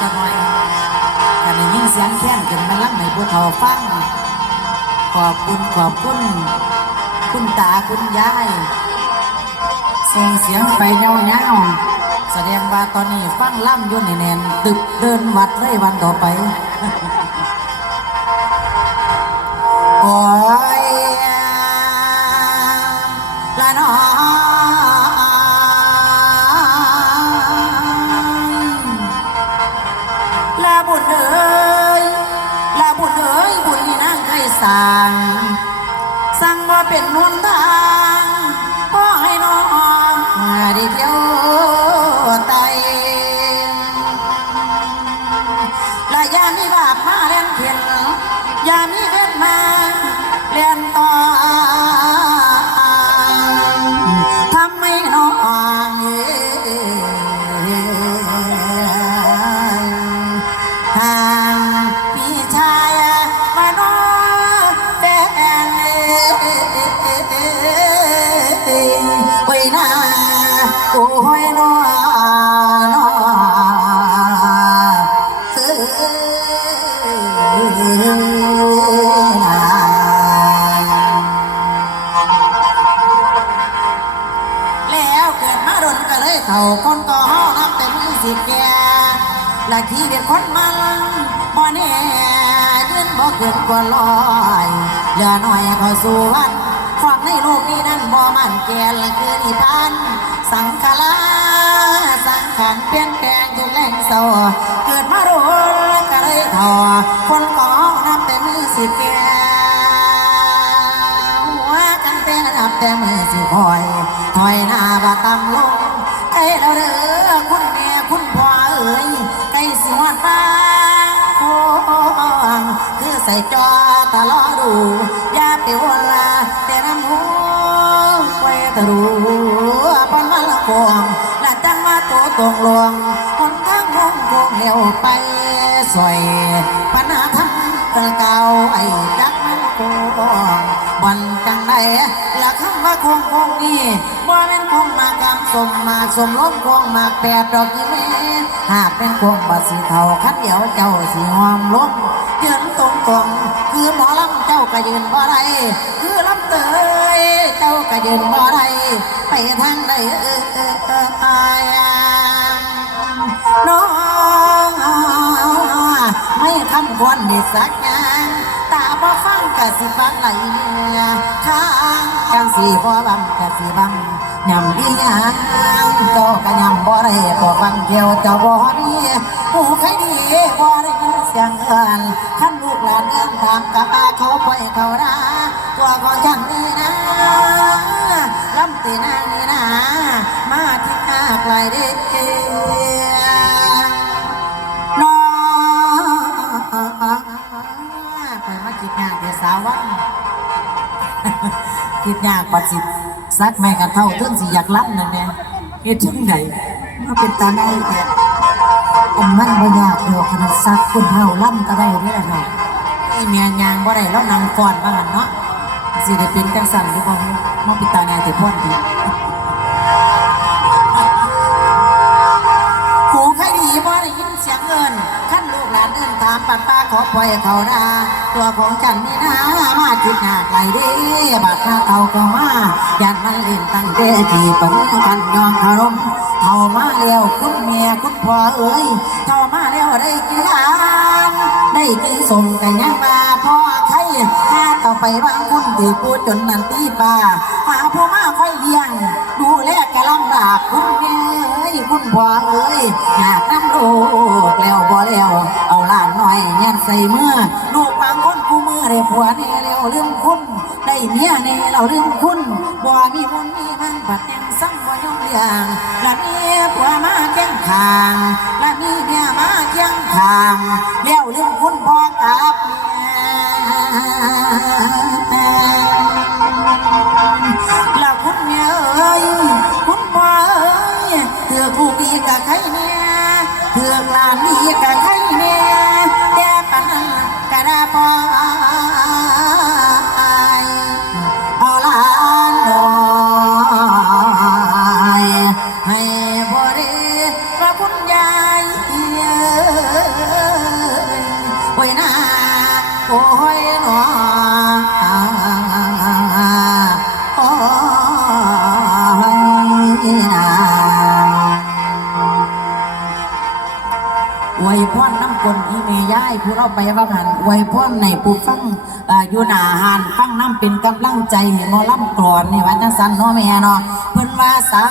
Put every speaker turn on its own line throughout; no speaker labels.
จะหน่อยกันได้ยินเสียงแค้นกันมาล่งในผู้เฒ่าฟัง ขอบคุณขอบคุณ คุณตาคุณยายส่งเสียงไปเงาๆแสดงว่าตอนนี้ฟังล่ำยุ่นแน่นตึกเดินวัดเลยวันต่อไป บุญเอ้ยละบุญเอ้ยบุญนี่นางเคยสั่งสั่งว่าเป็นหนทางขอให้น้องได้เที่ยวไตและยามีบาปมาเล่นเพียนยามีเวทมาเล่นต แล้วเกิดมาดนก็เลยเท่าคนก็ห้อนับแต่มือสิบแก่และที่เป็นคนมันบ่แน่ยืนบ่เกินกว่าลอยเหลือหน่อยก็สู่วันฟังในโลกนี้นั้นบ่มันแก่ละคือนิพพานสังขารสังขารเปลี่ยนแปลงทุกแรงโซเกิดมา จอตลอดูอย่าไปวลาแต่น้ำหูไว้ตรูปนวันละกวงและจังมาโตตรงลวงคนทางห้องคงเหี่ยวไปสวยปัญหาทำกระเก่าไอ้จักมันโกงวันจังไดละคำว่าคงคงนี่บ่แม่นคงมากำสมมาสมล้มคงมาแปดดอกกี่เมตรหากเป็นคงบาสีเทาคันเดียวเจ้าสีหอมล้ม ยืนตรงตรงคือหมอลำเจ้าก็ยืนบ่ได้คือลำเตยเจ้าก็ยืนบ่ได้ไปทางใดเออเออเอออายน้องไม่คำควรนี่สักอย่างตาบ่ฟังกะสิบังไหลเนื้อข้างจังสีบ่บังกะสิบังยำอีหยังเจ้าก็ยำบ่ได้บ่ฟังเกี่ยวเจ้าบ่มีหูใครดีบ่ได ยินเสียงเอิ้นคันลูกหลานเอิ้นถามกะอาเขาปล่อยเขานะตัวของฉันนี่นะลำตีนานี่นะมาที่หน้าไกลเด้น้องไปมาจิตยากเดี๋ยวสาววันคิดยากปัดสิซักแม่กันเท่าเรื่องสิอยากรับนั่นแน่เฮ็ดจังไดมาเป็นตาในแอันมันบ่ยากเดอกขนาดซักคนเท่าล่ำก็ได้เด้อเนาะไอ้เมียยางบ่ได้แล้วนางฟอนว่าหั่นเนาะสิได้เป็นจังสั่นหรือบ่มาเป็นตาในแต่พ่อนติหูใครดีบ่ได้ยินเสียงเอินขั้นลูกหลานเอินถามปัดป้าขอปล่อยเขานาตัวของฉันนี่นะมาคิดหาไหลเด้บาดหน้าเท่าก็มายันมันเล่นตั้งแต่ที่ปันกันยองคารม ท่ามาแล้วคุณเมียคุณพ่อเอ้ยเท่ามาแล้วได้กินหานได้กินสมกันยังมาพ่อใครถ้าต่อไปบางคนที่พูดจนนันตีป่าหาผู้มาค่อยเลี้ยง ดูแลกะลำบากคุณแม่เอ้ยคุณพ่อเอ้ยอยากนำลูกแล้วบ่แล้วเอาหลานหน่อยแน่นใส่เมื่อลูกบางคนกูมือได้ผัวแน่แล้วลืมคุณได้เมียแน่เราลืมคุณบ่มีมุนมีมันปัดยั งสั่งบ่ยอมเลี้ยงและมีผัวมาแข้งขางและมีเมียมาแข้งขางแล้วลืมคุณพ่อ ผู้เราไปว่าหันอวยพรในผู้ฟังอยู่หนาหานฟังน้ำเป็นกำลังใจให้หมอลำกรอนนี่ว่าจังสันเนาะแม่เนาะเพิ่นว่าสา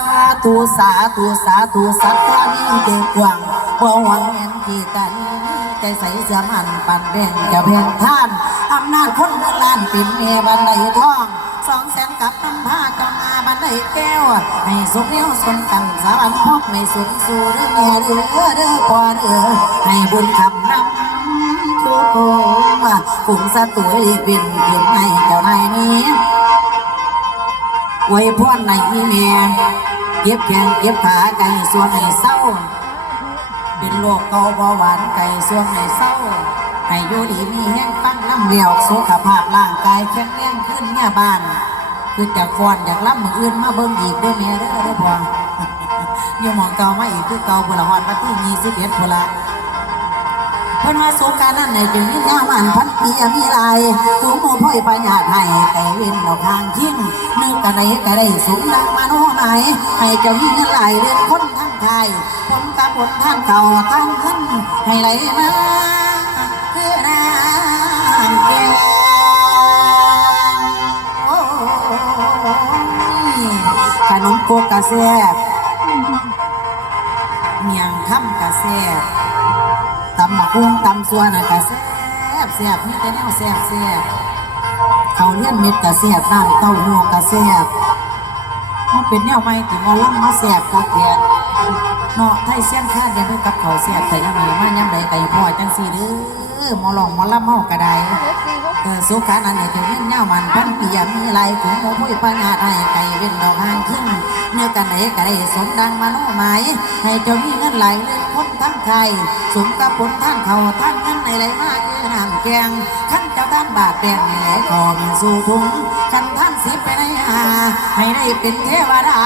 ธุสาธุสาธุสัตว์ามีเด็กหวังบ่หวังเห็นกีตานีใจใสเสียมันปั่นแบ่งจะแบ่งท่านอำนาจคนเมืองล้านปิ่นเมบันไดทองสองแสนกับน้ำผ้าเจ้ามาบันไดแก้วให้สุขเลี้ยวสนกันสาวันพบไม่สุขสู่เรื่องเด้อเด้อเด้อพอเด้อให้บุญคำนำ ทุกคนกลุ่มสตุยบินเพียงในเจ้านายนี้ไว้พรในอีเมียเก็บแขนเก็บขาไก่ส่วนให้เศร้า เป็นโรคเกาเบาหวานไก่ส่วนให้เศร้าให้อยู่ดีมีแห้งฟังน้ำเหลียวสุขภาพร่างกายแข็งแรงขึ้นเนี่ยบ้านคือจากฟอนอยากรับมืออื่นมาเบิ่งอีกเด้วยแม่เด้อเด้อพออยู่หมองเก่ามาอีกคือเก่าบุรหอดวันที่ยี่สิบเอ็ดพุนละ เพิ่นว่าสงการนั้นในจึงมียามันพันปีมีลายสูงโมพ่อยปัญญาให้ไก่เว้นดอกทางทิ้งนึกกันใดก็ได้สูงดังมาโน่ไหนให้เจ้ามีเงินไหลเรียนคนทั้งไทยผลกับบนท่านเก่าท่านขึ้นให้ไหลมาคือน้ำแกงโอ้ยขนมโกกะแซบเมียงคำกะแซบำมะฮุ่งตำส่วนน่ะก็แซ่บแซ่บมีแต่แนวแซ่บแซ่บเขาเลี้ยนเม็ดก็แซ่บน้ำเต้าหู้ก็แซ่บมันเป็นแนวใหม่ที่หมอลำมาแซ่บกักแกเนาะไทยเสียงข้าเดียวกับเขาแซ่บแต่ยังไงมาย้ำใดไก่พ่อจังสีเด้อมอลองมอล่ำเฮากระไดเออสุขานันเนี่ยจะเว้นแนวมันพันปียมีลายขุนโมพุยปัญญาให้ไก่เว้นดอกหางขึ้นเนื้อกันไหนก็ได้สมดังมาโนหมายให้เจ้ามีเงินไหลเรื่องคนทั้ง ไทยสมกับผลท่านเขาท่านขั้นในไหลมากคือน้ำแกงขั้นเจ้าท่านบาดแดงในไหลกอมสู่ถุงขันท่านสิไปในหาให้ได้เป็นเทวดา